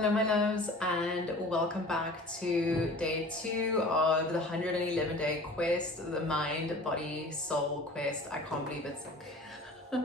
Hello my loves, and welcome back to day 2 of the 111 day quest, the mind, body, soul quest. I can't believe it's like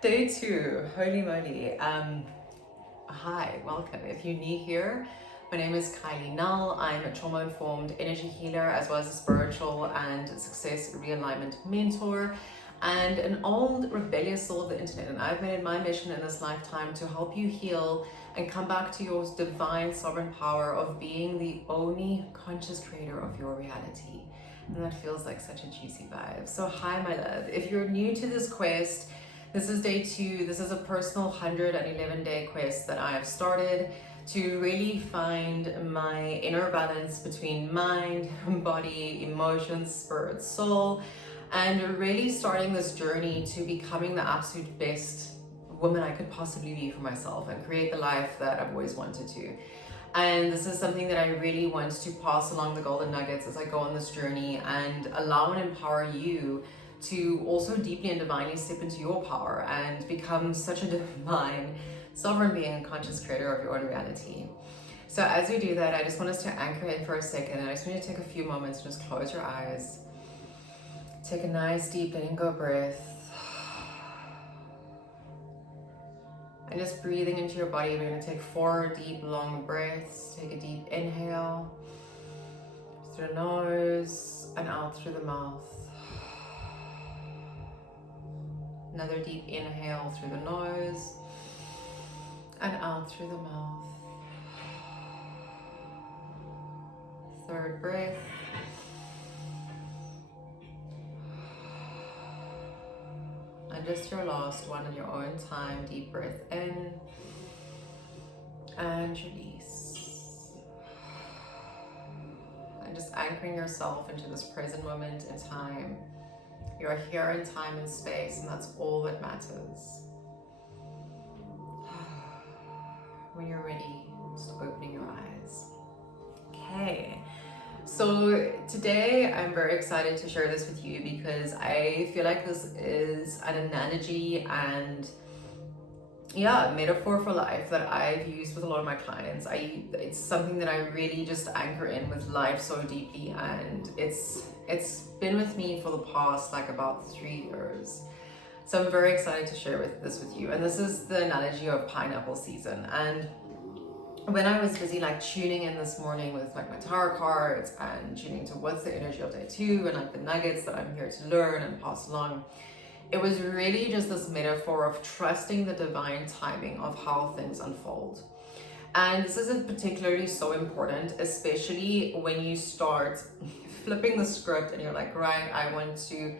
day 2, holy moly. Hi, welcome. If you're new here, my name is Kylie Null. I'm a trauma-informed energy healer as well as a spiritual and success realignment mentor and an old rebellious soul of the internet. And I've made it my mission in this lifetime to help you heal and come back to your divine sovereign power of being the only conscious creator of your reality. And that feels like such a juicy vibe. So hi my love, if you're new to this quest, this is day 2. This is a personal 111 day quest that I have started to really find my inner balance between mind, body, emotions, spirit, soul, and really starting this journey to becoming the absolute best woman I could possibly be for myself and create the life that I've always wanted to. And this is something that I really want to pass along the golden nuggets as I go on this journey and allow and empower you to also deeply and divinely step into your power and become such a divine, sovereign being and conscious creator of your own reality. So as we do that, I just want us to anchor in for a second, and I just want you to take a few moments and just close your eyes. Take a nice deep in and go breath. And just breathing into your body, we're going to take 4 deep, long breaths. Take a deep inhale through the nose and out through the mouth. Another deep inhale through the nose and out through the mouth. Third breath. And just your last one in your own time. Deep breath in and release. And just anchoring yourself into this present moment in time. You're here in time and space, and that's all that matters. When you're ready, just opening your eyes. Okay. So today I'm very excited to share this with you because I feel like this is an analogy and metaphor for life that I've used with a lot of my clients. It's something that I really just anchor in with life so deeply, and it's been with me for the past like about 3 years. So I'm very excited to share this with you. And this is the analogy of pineapple season. And when I was busy like tuning in this morning with like my tarot cards and tuning to what's the energy of day 2 and like the nuggets that I'm here to learn and pass along, it was really just this metaphor of trusting the divine timing of how things unfold. And this is particularly so important, especially when you start flipping the script and you're like, right, I want to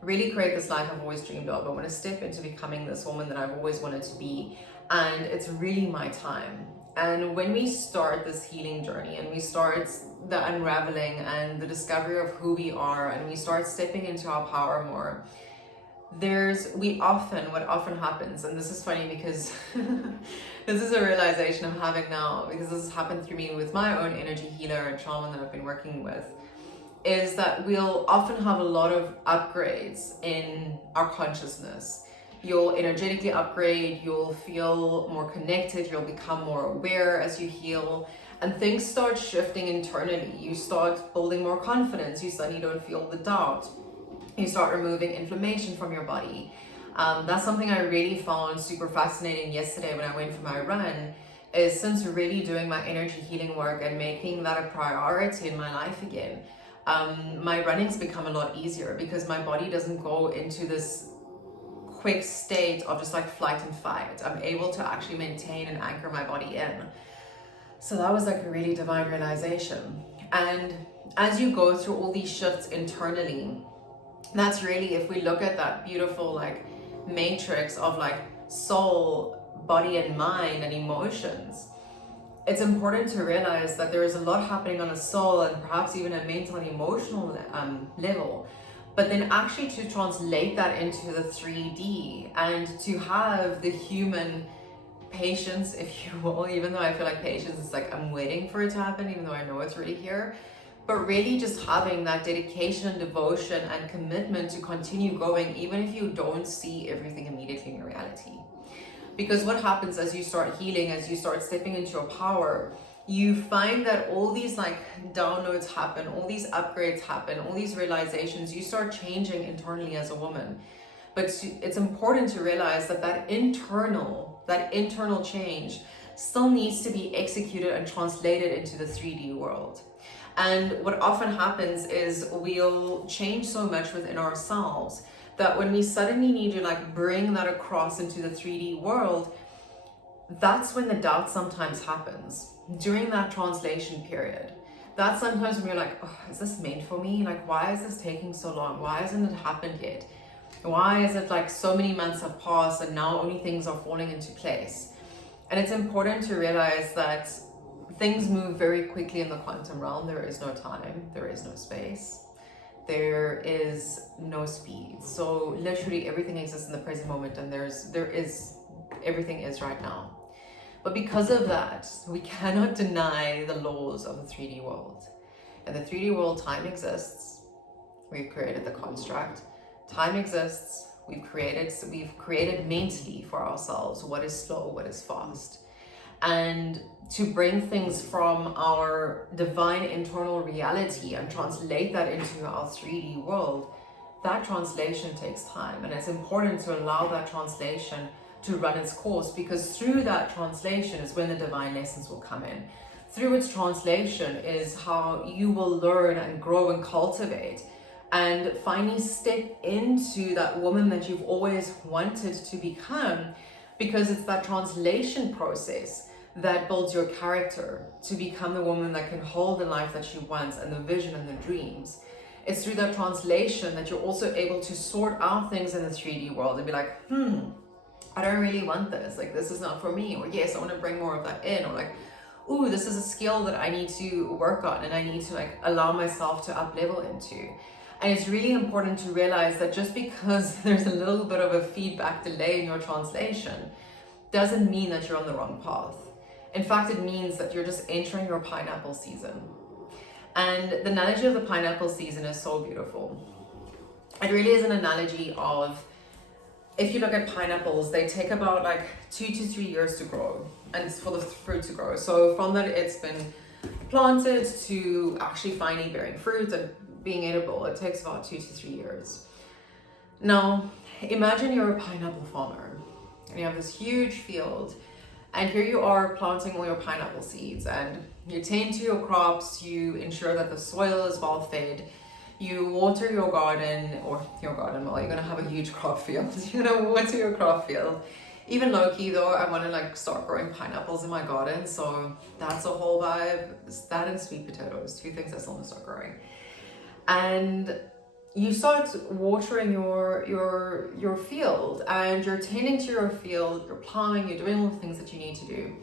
really create this life I've always dreamed of. I want to step into becoming this woman that I've always wanted to be, and it's really my time. And when we start this healing journey and we start the unraveling and the discovery of who we are, and we start stepping into our power more, what often happens, and this is funny because this is a realization I'm having now, because this has happened through me with my own energy healer and shaman that I've been working with, is that we'll often have a lot of upgrades in our consciousness. You'll energetically upgrade, you'll feel more connected, you'll become more aware as you heal, and things start shifting internally. You start building more confidence, you suddenly don't feel the doubt. You start removing inflammation from your body. That's something I really found super fascinating yesterday when I went for my run, is since really doing my energy healing work and making that a priority in my life again, my running's become a lot easier because my body doesn't go into this quick state of just like flight and fight. I'm able to actually maintain and anchor my body in. So that was like a really divine realization. And as you go through all these shifts internally, that's really, if we look at that beautiful like matrix of like soul, body and mind and emotions, it's important to realize that there is a lot happening on a soul and perhaps even a mental and emotional level. But then actually to translate that into the 3D and to have the human patience, if you will, even though I feel like patience is like I'm waiting for it to happen, even though I know it's already here, but really just having that dedication, devotion and commitment to continue going even if you don't see everything immediately in your reality. Because what happens as you start healing, as you start stepping into your power, you find that all these like downloads happen, all these upgrades happen, all these realizations, you start changing internally as a woman. But it's important to realize that that internal change still needs to be executed and translated into the 3D world. And what often happens is we'll change so much within ourselves that when we suddenly need to like bring that across into the 3D world, that's when the doubt sometimes happens during that translation period. That's sometimes when you're like, oh, is this meant for me? Like, why is this taking so long? Why hasn't it happened yet? Why is it like so many months have passed and now only things are falling into place? And it's important to realize that things move very quickly in the quantum realm. There is no time, there is no space, there is no speed. So literally everything exists in the present moment, and everything is right now. But because of that, we cannot deny the laws of the 3D world. In the 3D world, time exists. We've created the construct. Time exists. We've created mentally for ourselves what is slow, what is fast. And to bring things from our divine internal reality and translate that into our 3D world, that translation takes time. And it's important to allow that translation to run its course, because through that translation is when the divine lessons will come in. Through its translation is how you will learn and grow and cultivate and finally step into that woman that you've always wanted to become, because it's that translation process that builds your character to become the woman that can hold the life that she wants and the vision and the dreams. It's through that translation that you're also able to sort out things in the 3D world and be like, I don't really want this. Like, this is not for me. Or yes, I want to bring more of that in. Or like, ooh, this is a skill that I need to work on and I need to like allow myself to up level into. And it's really important to realize that just because there's a little bit of a feedback delay in your translation doesn't mean that you're on the wrong path. In fact, it means that you're just entering your pineapple season. And the analogy of the pineapple season is so beautiful. It really is an analogy of, if you look at pineapples, they take about like 2 to 3 years to grow, and it's for the fruit to grow. So from that it's been planted to actually finally bearing fruit and being edible, it takes about 2 to 3 years. Now, imagine you're a pineapple farmer and you have this huge field, and here you are planting all your pineapple seeds, and you tend to your crops, you ensure that the soil is well fed, you water your garden, well, you're gonna have a huge crop field. You're gonna water your crop field. Even low-key though, I wanna like start growing pineapples in my garden, so that's a whole vibe. That and sweet potatoes, 2 things I still wanna start growing. And you start watering your field, and you're tending to your field, you're plowing, you're doing all the things that you need to do.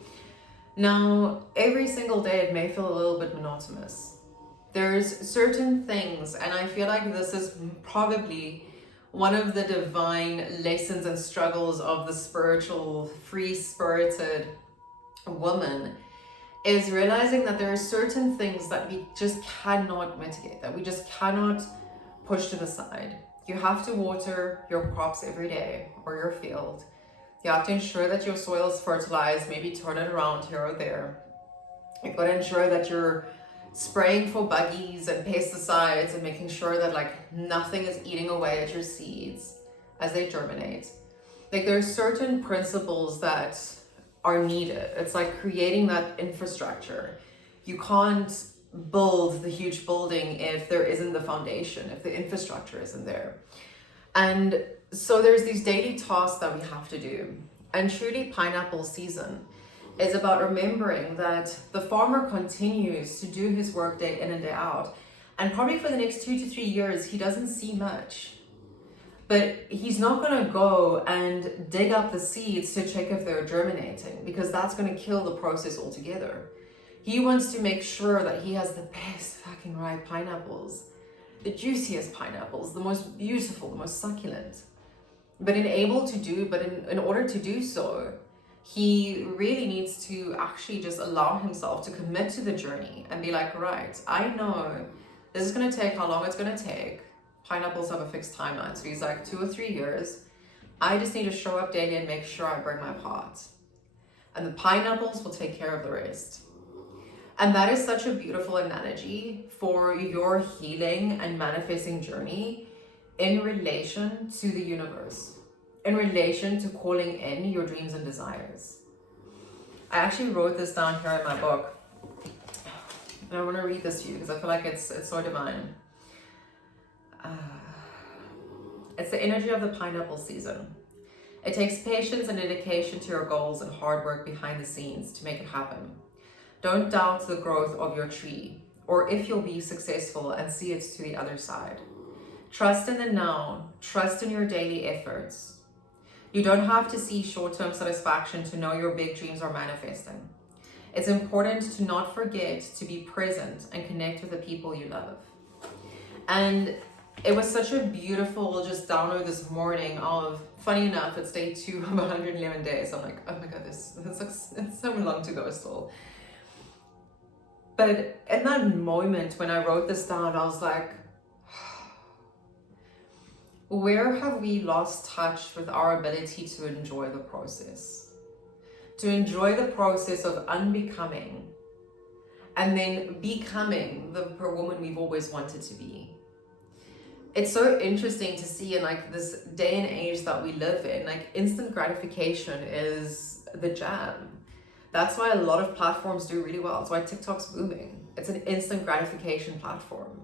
Now, every single day it may feel a little bit monotonous. There's certain things, and I feel like this is probably one of the divine lessons and struggles of the spiritual, free-spirited woman, is realizing that there are certain things that we just cannot mitigate, that we just cannot push to the side. You have to water your crops every day, or your field. You have to ensure that your soil is fertilized, maybe turn it around here or there. You've got to ensure that you're spraying for buggies and pesticides and making sure that like nothing is eating away at your seeds as they germinate. Like, there's certain principles that are needed. It's like creating that infrastructure. You can't build the huge building if there isn't the foundation, if the infrastructure isn't there. And so there's these daily tasks that we have to do. And truly, pineapple season is about remembering that the farmer continues to do his work day in and day out. And probably for the next 2 to 3 years, he doesn't see much. But he's not going to go and dig up the seeds to check if they're germinating, because that's going to kill the process altogether. He wants to make sure that he has the best fucking ripe pineapples, the juiciest pineapples, the most beautiful, the most succulent. But in order to do so, he really needs to actually just allow himself to commit to the journey and be like, right, I know this is going to take how long it's going to take. Pineapples have a fixed timeline. So he's like 2 or 3 years. I just need to show up daily and make sure I bring my pot. And the pineapples will take care of the rest. And that is such a beautiful analogy for your healing and manifesting journey in relation to the universe, in relation to calling in your dreams and desires. I actually wrote this down here in my book, and I want to read this to you because I feel like it's so divine. It's the energy of the pineapple season. It takes patience and dedication to your goals and hard work behind the scenes to make it happen. Don't doubt the growth of your tree, or if you'll be successful and see it to the other side. Trust in the now, trust in your daily efforts. You don't have to see short-term satisfaction to know your big dreams are manifesting. It's important to not forget to be present and connect with the people you love. And it was such a beautiful just download this morning of, funny enough, it's day 2 of 111 days. I'm like, oh my God, this looks, it's so long to go still. But in that moment when I wrote this down, I was like, where have we lost touch with our ability to enjoy the process? To enjoy the process of unbecoming and then becoming the woman we've always wanted to be. It's so interesting to see in like this day and age that we live in, like instant gratification is the jam. That's why a lot of platforms do really well. It's why TikTok's booming. It's an instant gratification platform.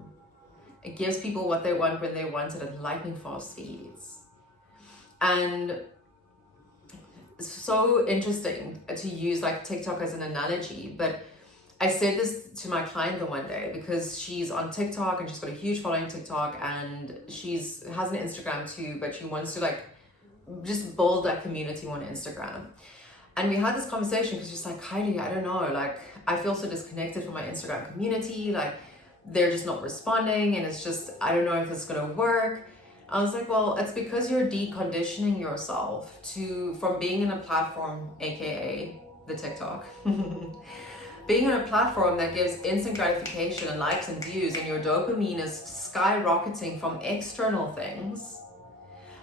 It gives people what they want when they want it at lightning fast speeds. And it's so interesting to use like TikTok as an analogy, but I said this to my client the one day because she's on TikTok and she's got a huge following on TikTok, and has an Instagram too, but she wants to like just build that community on Instagram. And we had this conversation because she's like, Kylie, I don't know, like I feel so disconnected from my Instagram community, like they're just not responding, and it's just, I don't know if it's gonna work. I was like, well, it's because you're deconditioning yourself from being in a platform, aka the TikTok, being on a platform that gives instant gratification and likes and views, and your dopamine is skyrocketing from external things,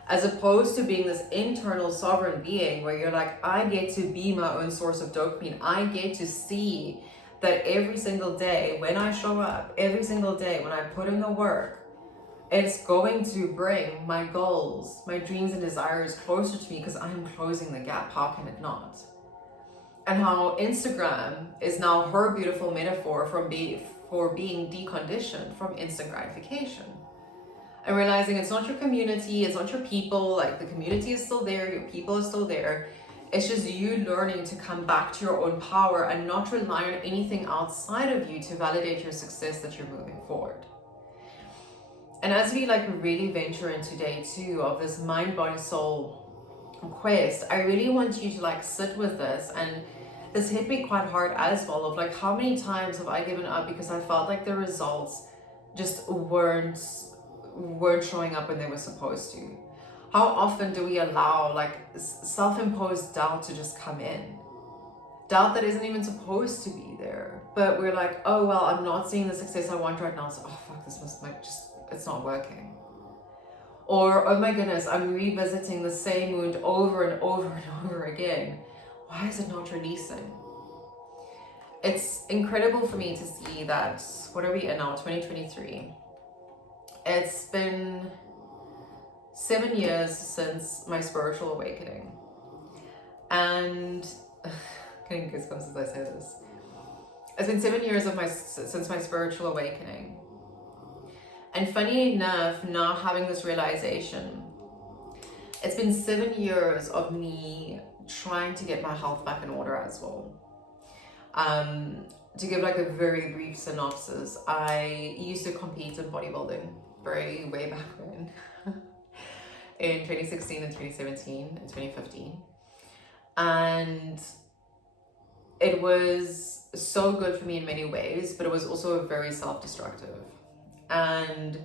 as opposed to being this internal sovereign being where you're like, I get to be my own source of dopamine. I get to see that every single day when I show up, every single day when I put in the work, it's going to bring my goals, my dreams and desires closer to me because I'm closing the gap. How can it not? And how Instagram is now her beautiful metaphor for being deconditioned from instant gratification. And realizing it's not your community, it's not your people, like the community is still there, your people are still there. It's just you learning to come back to your own power and not rely on anything outside of you to validate your success that you're moving forward. And as we like really venture into day 2 of this mind, body, soul quest, I really want you to like sit with this. And this hit me quite hard as well, of like, how many times have I given up because I felt like the results just weren't showing up when they were supposed to? How often do we allow like self-imposed doubt to just come in? Doubt that isn't even supposed to be there, but we're like, oh well, I'm not seeing the success I want right now, so oh fuck, this must like just, it's not working. Or oh my goodness, I'm revisiting the same wound over and over and over again. Why is it not releasing? It's incredible for me to see that, what are we in now, 2023? It's been 7 years since my spiritual awakening. And getting goosebumps as I say this. It's been 7 years since my spiritual awakening. And funny enough, now having this realization, it's been 7 years of me trying to get my health back in order as well. To give like a very brief synopsis, I used to compete in bodybuilding way back when. In 2016 and 2017 and 2015. And it was so good for me in many ways, but it was also very self-destructive. And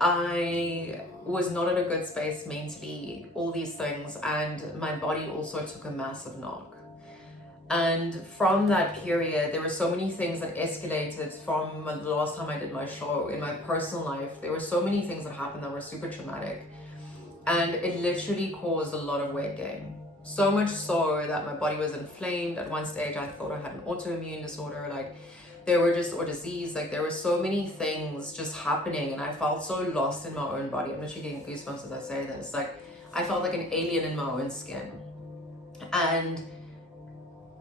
I was not in a good space mentally, all these things, and my body also took a massive knock. And from that period, there were so many things that escalated from the last time I did my show in my personal life. There were so many things that happened that were super traumatic. And it literally caused a lot of weight gain. So much so that my body was inflamed. At one stage, I thought I had an autoimmune disorder, like there were just, or disease, like there were so many things just happening, and I felt so lost in my own body. I'm literally getting goosebumps as I say this. Like I felt like an alien in my own skin. And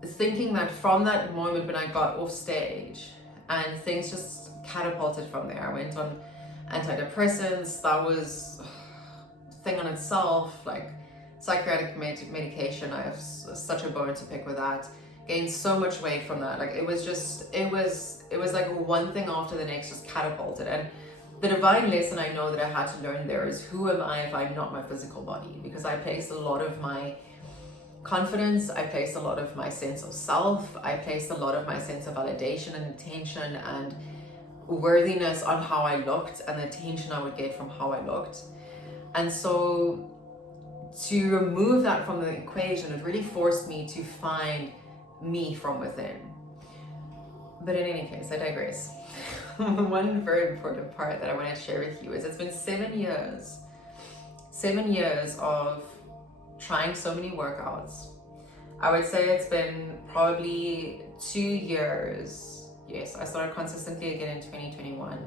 thinking that from that moment when I got off stage and things just catapulted from there, I went on antidepressants. That was a thing on itself, like psychiatric medication. I have such a bone to pick with that. Gained so much weight from that. Like it was like one thing after the next just catapulted. And the divine lesson I know that I had to learn there is, who am I if I'm not my physical body? Because I placed a lot of my confidence, I placed a lot of my sense of self, I placed a lot of my sense of validation and attention and worthiness on how I looked and the attention I would get from how I looked. And so to remove that from the equation, it really forced me to find me from within. But in any case, I digress. One very important part that I want to share with you is, it's been 7 years of trying so many workouts. I would say it's been probably 2 years. Yes, I started consistently again in 2021.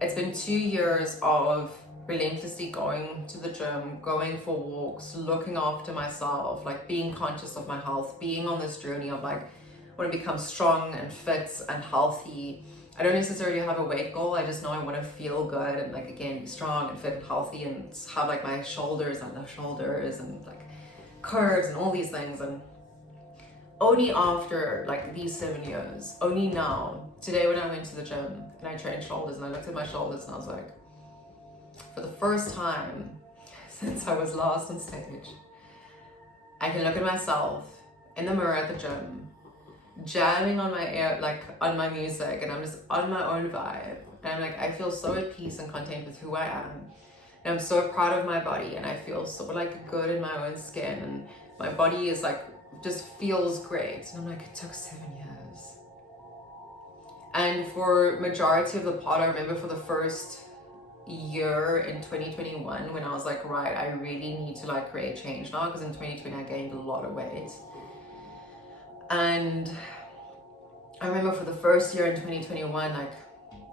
It's been 2 years of relentlessly going to the gym, going for walks, looking after myself, like being conscious of my health, being on this journey of like, I want to become strong and fit and healthy. I don't necessarily have a weight goal. I just know I want to feel good and like, again, be strong and fit and healthy and have like my shoulders and the shoulders and like curves and all these things. And only after like these 7 years, only now, today when I went to the gym and I trained shoulders and I looked at my shoulders and I was like, for the first time since I was last on stage, I can look at myself in the mirror at the gym, jamming on my ear, like on my music, and I'm just on my own vibe, and I'm like, I feel so at peace and content with who I am, and I'm so proud of my body, and I feel so like good in my own skin, and my body is like, just feels great. And I'm like, it took 7 years. And for majority of the part, I remember for the first year in 2021 when I was like, right, I really need to like create change now, because in 2020 I gained a lot of weight. And I remember for the first year in 2021, like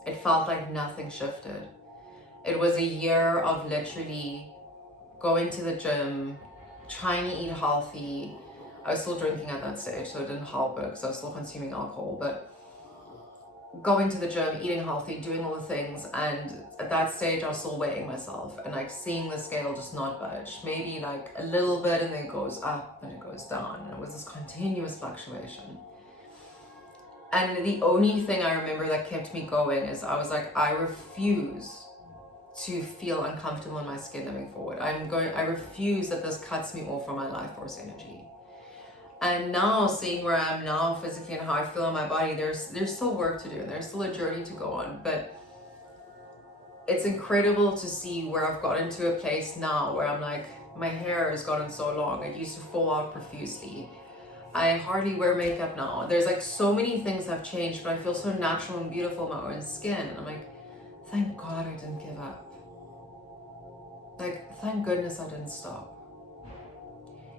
it felt like nothing shifted. It was a year of literally going to the gym, trying to eat healthy. I was still drinking at that stage, so it didn't help it because I was still consuming alcohol, but going to the gym, eating healthy, doing all the things. And at that stage I was still weighing myself and like seeing the scale just not budge, maybe like a little bit, and then it goes up and it goes down, and it was this continuous fluctuation. And the only thing I remember that kept me going is I was like, I refuse to feel uncomfortable in my skin moving forward. I refuse that this cuts me off from my life force energy. And now seeing where I am now physically and how I feel in my body, there's still work to do, and there's still a journey to go on, but it's incredible to see where I've gotten to a place now where I'm like, my hair has gotten so long. It used to fall out profusely. I hardly wear makeup now. There's like so many things have changed, but I feel so natural and beautiful in my own skin. And I'm like, thank God I didn't give up. Like, thank goodness I didn't stop.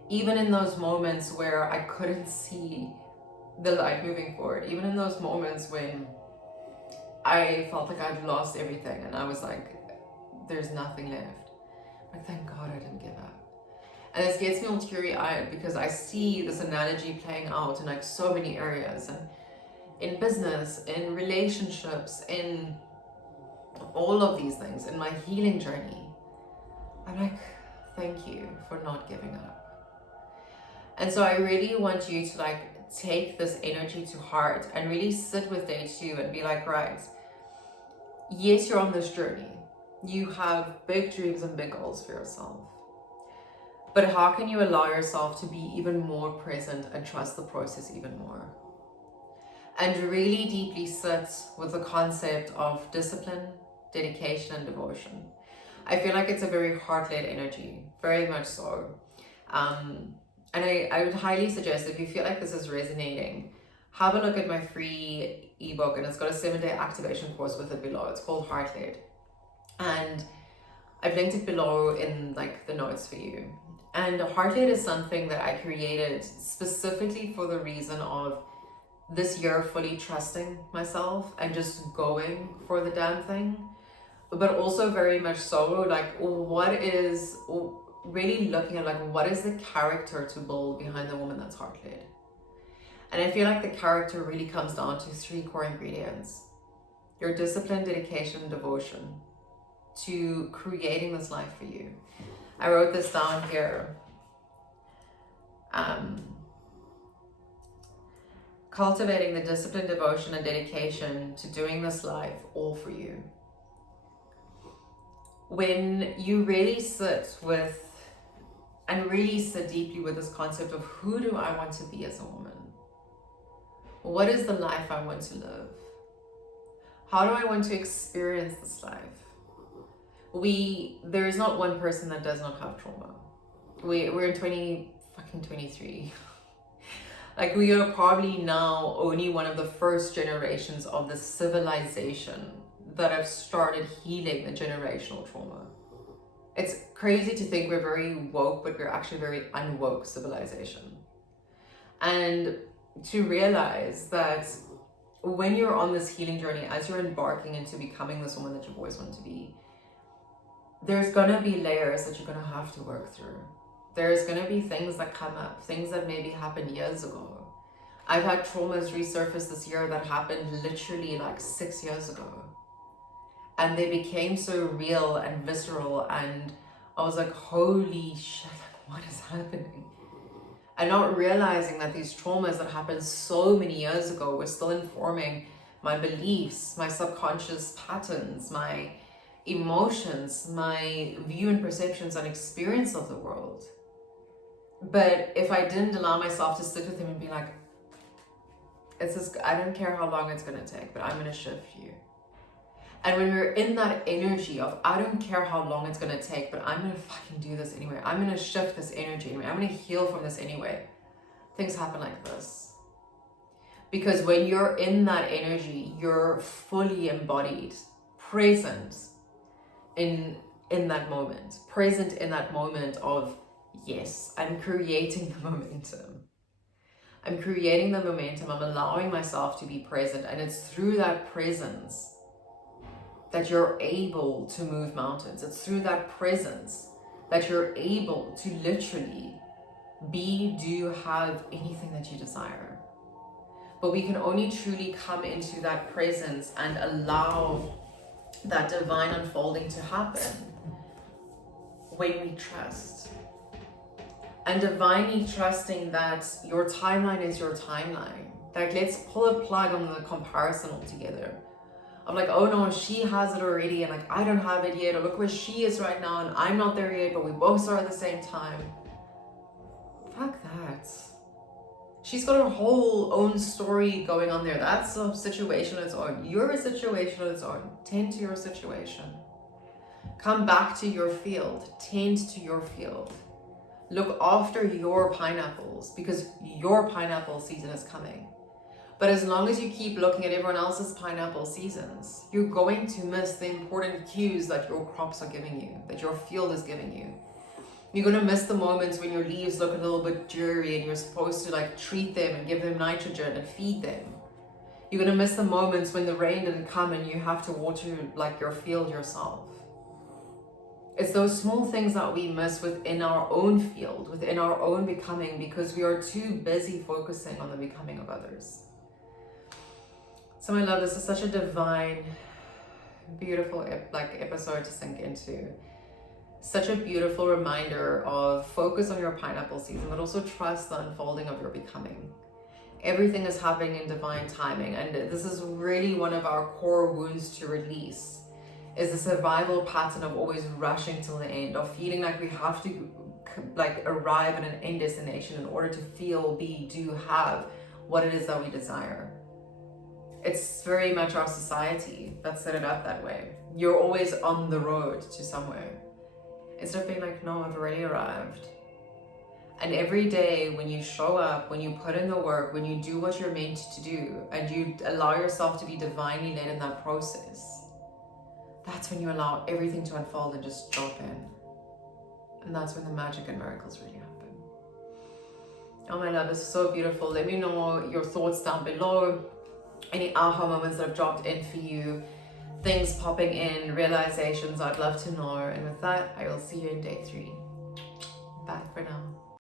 Even in those moments where I couldn't see the light moving forward, even in those moments when I felt like I'd lost everything and I was like, there's nothing left. Like, thank God I didn't give up. And this gets me all teary-eyed because I see this analogy playing out in like so many areas, and in business, in relationships, in all of these things, in my healing journey. I'm like, thank you for not giving up. And so I really want you to like take this energy to heart and really sit with day 2 and be like, right, yes, you're on this journey. You have big dreams and big goals for yourself. But how can you allow yourself to be even more present and trust the process even more? And really deeply sit with the concept of discipline, dedication, and devotion. I feel like it's a very heart-led energy, very much so. And I would highly suggest, if you feel like this is resonating, have a look at my free ebook, and it's got a 7-day activation course with it below. It's called HEARTLED. And I've linked it below in like the notes for you. And HEARTLED is something that I created specifically for the reason of this year fully trusting myself and just going for the damn thing. But also very much so like what is really looking at like what is the character to build behind the woman that's HEARTLED. And I feel like the character really comes down to 3 core ingredients: your discipline, dedication, and devotion to creating this life for you. I wrote this down here. Cultivating the discipline, devotion, and dedication to doing this life all for you. When you really sit with and really sit deeply with this concept of who do I want to be as a woman? What is the life I want to live? How do I want to experience this life? There is not one person that does not have trauma. We're in 23. Like we are probably now only one of the first generations of the civilization that have started healing the generational trauma. It's crazy to think we're very woke, but we're actually very unwoke civilization. And to realize that when you're on this healing journey, as you're embarking into becoming this woman that you've always wanted to be, there's gonna be layers that you're gonna have to work through. There's gonna be things that come up, things that maybe happened years ago. I've had traumas resurface this year that happened literally like 6 years ago. And they became so real and visceral, and I was like, holy shit, like what is happening? And not realizing that these traumas that happened so many years ago were still informing my beliefs, my subconscious patterns, my emotions, my view and perceptions and experience of the world. But if I didn't allow myself to sit with him and be like, I don't care how long it's gonna take, but I'm gonna shift you. And when we're in that energy of, I don't care how long it's gonna take, but I'm gonna fucking do this anyway. I'm gonna shift this energy anyway. I'm gonna heal from this anyway. Things happen like this. Because when you're in that energy, you're fully embodied, present in that moment. Present in that moment of, yes, I'm creating the momentum. I'm creating the momentum. I'm allowing myself to be present. And it's through that presence that you're able to move mountains. It's through that presence that you're able to literally be, do, have anything that you desire. But we can only truly come into that presence and allow that divine unfolding to happen when we trust. And divinely trusting that your timeline is your timeline. Like, let's pull a plug on the comparison altogether. I'm like, oh no, she has it already and like I don't have it yet, or look where she is right now and I'm not there yet, but we both are at the same time. Fuck that. She's got her whole own story going on there. That's a situation on its own. You're a situation on its own. Tend to your situation. Come back to your field. Tend to your field. Look after your pineapples, because your pineapple season is coming. But as long as you keep looking at everyone else's pineapple seasons, you're going to miss the important cues that your crops are giving you, that your field is giving you. You're going to miss the moments when your leaves look a little bit dreary and you're supposed to like treat them and give them nitrogen and feed them. You're going to miss the moments when the rain didn't come and you have to water like your field yourself. It's those small things that we miss within our own field, within our own becoming, because we are too busy focusing on the becoming of others. So my love, this is such a divine, beautiful episode to sink into. Such a beautiful reminder of focus on your pineapple season, but also trust the unfolding of your becoming. Everything is happening in divine timing, and this is really one of our core wounds to release, is the survival pattern of always rushing till the end, of feeling like we have to like arrive at an end destination in order to feel, be, do, have what it is that we desire. It's very much our society that set it up that way. You're always on the road to somewhere. Instead of being like, no, I've already arrived. And every day when you show up, when you put in the work, when you do what you're meant to do, and you allow yourself to be divinely led in that process, that's when you allow everything to unfold and just drop in. And that's when the magic and miracles really happen. Oh my love, it's so beautiful. Let me know your thoughts down below. Any aha moments that have dropped in for you, things popping in, realizations, I'd love to know. And with that, I will see you in day 3. Bye for now.